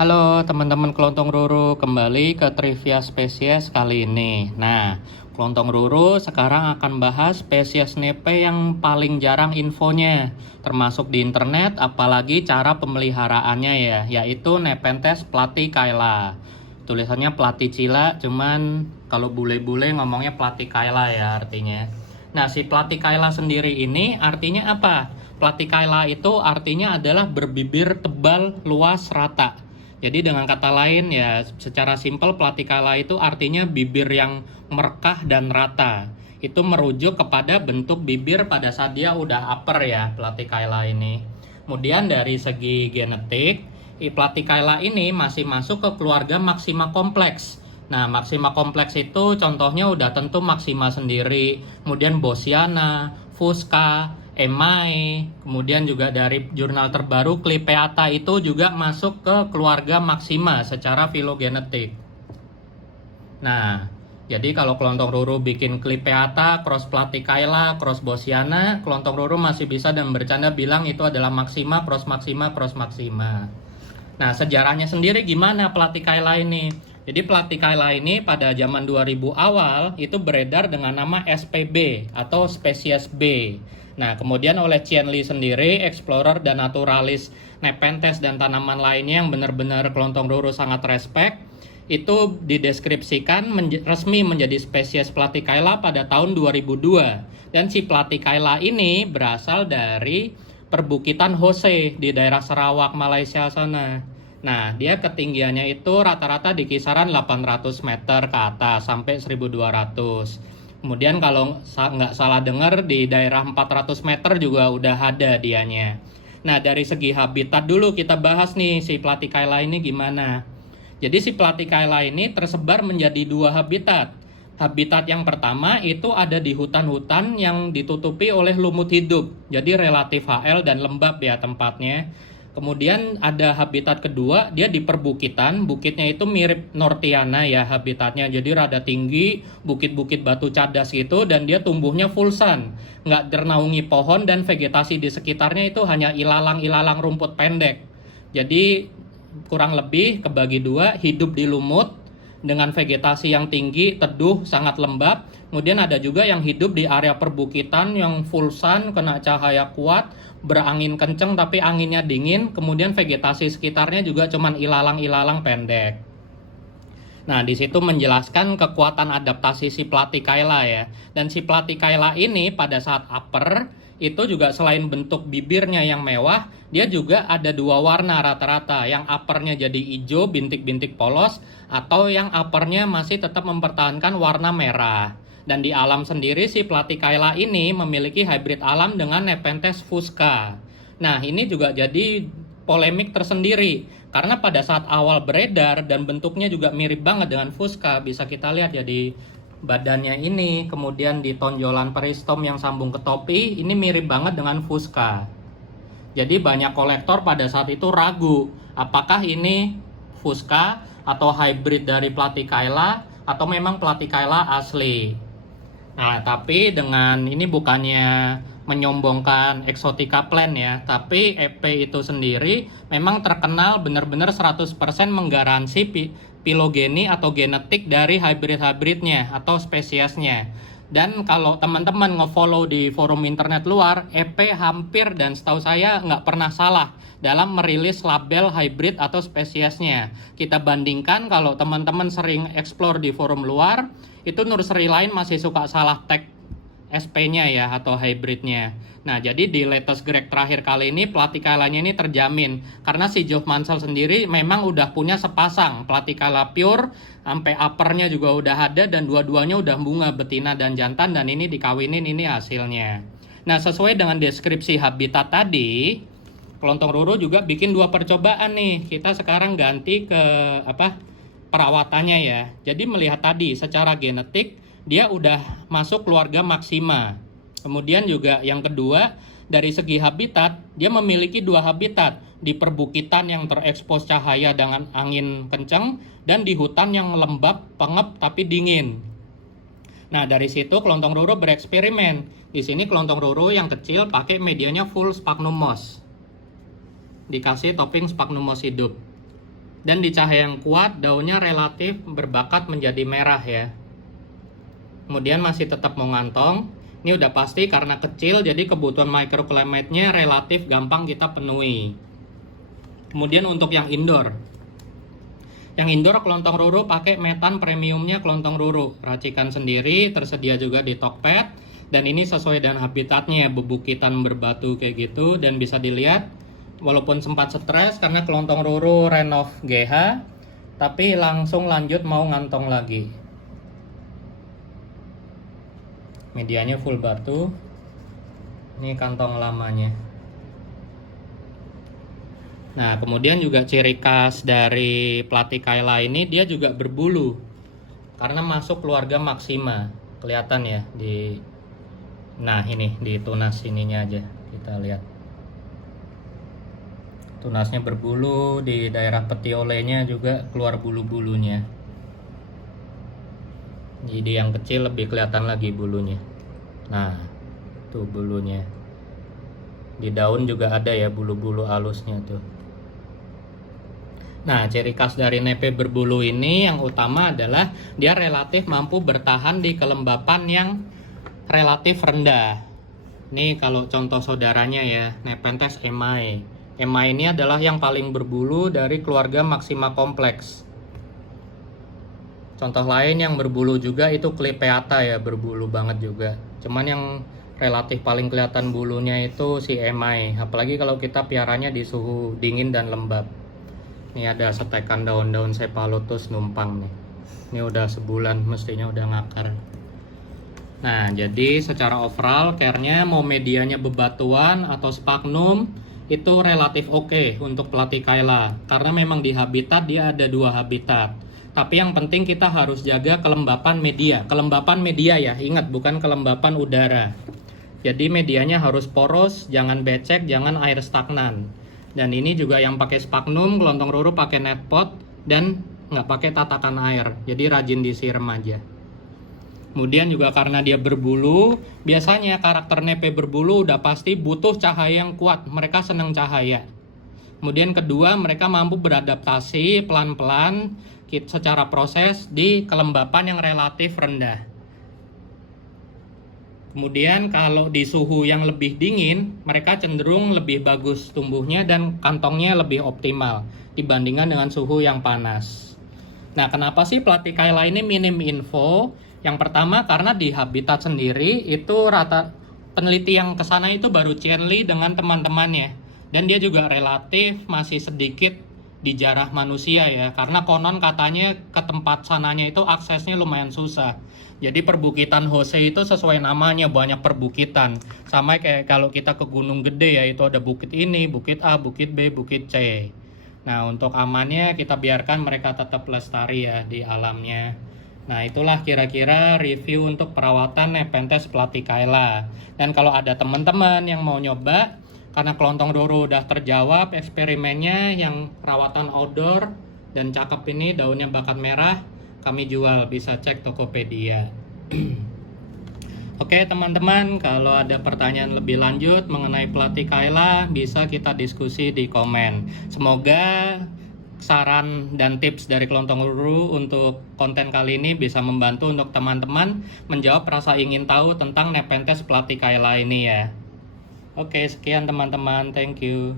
Halo teman-teman kelontong ruru, kembali ke trivia spesies kali ini. Nah, kelontong ruru sekarang akan bahas spesies nepe yang paling jarang infonya, termasuk di internet, apalagi cara pemeliharaannya ya, yaitu Nepenthes platykaila. Tulisannya platycila, cuman kalau bule-bule ngomongnya platykaila ya artinya. Nah, si platykaila sendiri ini artinya apa? Platykaila itu artinya adalah berbibir tebal, luas, rata. Jadi dengan kata lain ya secara simpel platykaila itu artinya bibir yang merekah dan rata. Itu merujuk kepada bentuk bibir pada saat dia udah upper ya platykaila ini. Kemudian dari segi genetik, platykaila ini masih masuk ke keluarga Maxima kompleks. Nah, Maxima kompleks itu contohnya udah tentu Maxima sendiri, kemudian Bosiana, Fusca, Emae, kemudian juga dari jurnal terbaru Clipeata itu juga masuk ke keluarga Maxima secara filogenetik. Nah, jadi kalau kelontong ruru bikin Clipeata, cross platykaila, cross Bosiana, kelontong ruru masih bisa dan bercanda bilang itu adalah Maxima, cross Maxima, cross Maxima. Nah, sejarahnya sendiri gimana platykaila ini? Jadi platykaila ini pada zaman 2000 awal itu beredar dengan nama SPB atau spesies B. Nah, kemudian oleh Chien Li sendiri, explorer dan naturalis Nepenthes dan tanaman lainnya yang benar-benar kelontong ruru sangat respect, itu dideskripsikan resmi menjadi spesies platykaila pada tahun 2002. Dan si platykaila ini berasal dari perbukitan Hose di daerah Sarawak, Malaysia sana. Nah, dia ketinggiannya itu rata-rata di kisaran 800 meter ke atas sampai 1200. Kemudian kalau nggak salah dengar di daerah 400 meter juga udah ada dianya. Nah, dari segi habitat dulu kita bahas nih si platykaila ini gimana. Jadi si platykaila ini tersebar menjadi dua habitat. Habitat yang pertama itu ada di hutan-hutan yang ditutupi oleh lumut hidup. Jadi relatif HL dan lembab ya tempatnya. Kemudian ada habitat kedua, dia di perbukitan, bukitnya itu mirip Nortiana ya habitatnya, jadi rada tinggi, bukit-bukit batu cadas gitu, dan dia tumbuhnya full sun, nggak ternaungi pohon dan vegetasi di sekitarnya itu hanya ilalang-ilalang rumput pendek. Jadi kurang lebih kebagi dua, hidup di lumut dengan vegetasi yang tinggi, teduh, sangat lembab. Kemudian ada juga yang hidup di area perbukitan yang full sun, kena cahaya kuat, berangin kenceng tapi anginnya dingin, kemudian vegetasi sekitarnya juga cuman ilalang-ilalang pendek. Nah, di situ menjelaskan kekuatan adaptasi si platykaila ya. Dan si platykaila ini pada saat upper itu juga selain bentuk bibirnya yang mewah, dia juga ada dua warna rata-rata. Yang uppernya jadi hijau, bintik-bintik polos, atau yang uppernya masih tetap mempertahankan warna merah. Dan di alam sendiri si platykaila ini memiliki hybrid alam dengan Nepenthes fusca. Nah, ini juga jadi polemik tersendiri karena pada saat awal beredar dan bentuknya juga mirip banget dengan fusca, bisa kita lihat ya di badannya ini, kemudian di tonjolan peristom yang sambung ke topi, ini mirip banget dengan fusca. Jadi banyak kolektor pada saat itu ragu apakah ini fusca atau hybrid dari platykaila atau memang platykaila asli. Nah, tapi dengan ini bukannya menyombongkan Exotica Plant ya, tapi EP itu sendiri memang terkenal benar-benar 100% menggaransi filogeni atau genetik dari hybrid-hybridnya atau spesiesnya. Dan kalau teman-teman nge-follow di forum internet luar, EP hampir dan setahu saya nggak pernah salah dalam merilis label hybrid atau spesiesnya. Kita bandingkan kalau teman-teman sering explore di forum luar, itu nursery lain masih suka salah tag SP-nya ya atau hybridnya. Nah, jadi di latest grade terakhir kali ini platykailanya ini terjamin karena si Geoff Mansell sendiri memang udah punya sepasang platykaila pure, sampai uppernya juga udah ada dan dua-duanya udah bunga betina dan jantan, dan ini dikawinin, ini hasilnya. Nah, sesuai dengan deskripsi habitat tadi, kelontong ruru juga bikin dua percobaan nih. Kita sekarang ganti ke perawatannya ya. Jadi melihat tadi secara genetik dia udah masuk keluarga Maxima. Kemudian juga yang kedua, dari segi habitat dia memiliki dua habitat, di perbukitan yang terekspos cahaya dengan angin kencang dan di hutan yang lembab, pengep tapi dingin. Nah, dari situ kelontong ruru bereksperimen. Di sini kelontong ruru yang kecil pakai medianya full sphagnum moss. Dikasih topping sphagnum moss hidup. Dan di cahaya yang kuat, daunnya relatif berbakat menjadi merah ya. Kemudian masih tetap mau ngantong. Ini udah pasti karena kecil, jadi kebutuhan microclimate-nya relatif gampang kita penuhi. Kemudian untuk yang indoor. Yang indoor kelontong roro pakai metan premiumnya kelontong roro. Racikan sendiri, tersedia juga di Tokped. Dan ini sesuai dengan habitatnya, bebukitan berbatu kayak gitu. Dan bisa dilihat, walaupun sempat stres karena kelontong roro renov GH, tapi langsung lanjut mau ngantong lagi. Medianya full batu. Ini kantong lamanya. Nah, kemudian juga ciri khas dari Platykaila ini, dia juga berbulu. Karena masuk keluarga Maxima. Kelihatan ya di, nah ini di tunas ininya aja kita lihat. Tunasnya berbulu, di daerah petiolenya juga keluar bulu-bulunya. Jadi yang kecil lebih kelihatan lagi bulunya. Nah, tuh bulunya. Di daun juga ada ya bulu-bulu halusnya tuh. Nah, ciri khas dari nepe berbulu ini yang utama adalah dia relatif mampu bertahan di kelembapan yang relatif rendah. Ini kalau contoh saudaranya ya, Nepenthes emai. Emai ini adalah yang paling berbulu dari keluarga Maxima kompleks. Contoh lain yang berbulu juga itu Clypeata ya, berbulu banget juga. Cuman yang relatif paling kelihatan bulunya itu si emai. Apalagi kalau kita piaranya di suhu dingin dan lembab. Ini ada setekan daun-daun Cephalotus numpang nih. Ini udah sebulan mestinya udah ngakar. Nah, jadi secara overall care-nya mau medianya bebatuan atau sphagnum itu relatif oke untuk Platykaila. Karena memang di habitat dia ada dua habitat. Tapi yang penting kita harus jaga kelembapan media. Kelembapan media ya, ingat bukan kelembapan udara. Jadi medianya harus poros, jangan becek, jangan air stagnan. Dan ini juga yang pakai sphagnum, kelontong roro pakai net pot dan nggak pakai tatakan air. Jadi rajin disiram aja. Kemudian juga karena dia berbulu, biasanya karakter nepe berbulu udah pasti butuh cahaya yang kuat. Mereka senang cahaya. Kemudian kedua, mereka mampu beradaptasi pelan-pelan secara proses di kelembapan yang relatif rendah. Kemudian kalau di suhu yang lebih dingin, mereka cenderung lebih bagus tumbuhnya dan kantongnya lebih optimal dibandingkan dengan suhu yang panas. Nah, kenapa sih Platykaila ini minim info? Yang pertama karena di habitat sendiri itu rata peneliti yang kesana itu baru Chien Li dengan teman-temannya. Dan dia juga relatif masih sedikit dijarah manusia ya, karena konon katanya ke tempat sananya itu aksesnya lumayan susah. Jadi perbukitan Jose itu sesuai namanya, banyak perbukitan. Sama kayak kalau kita ke Gunung Gede ya, itu ada bukit ini, bukit A, bukit B, bukit C. Nah, untuk amannya kita biarkan mereka tetap lestari ya di alamnya. Nah, itulah kira-kira review untuk perawatan Nepenthes Platykaila. Dan kalau ada teman-teman yang mau nyoba, karena kelontong roro udah terjawab eksperimennya yang perawatan outdoor dan cakep ini, daunnya bakat merah, kami jual, bisa cek Tokopedia. Oke teman-teman, kalau ada pertanyaan lebih lanjut mengenai Platykaila bisa kita diskusi di komen. Semoga saran dan tips dari kelontong roro untuk konten kali ini bisa membantu untuk teman-teman menjawab rasa ingin tahu tentang Nepenthes Platykaila ini ya. Oke, sekian teman-teman, thank you.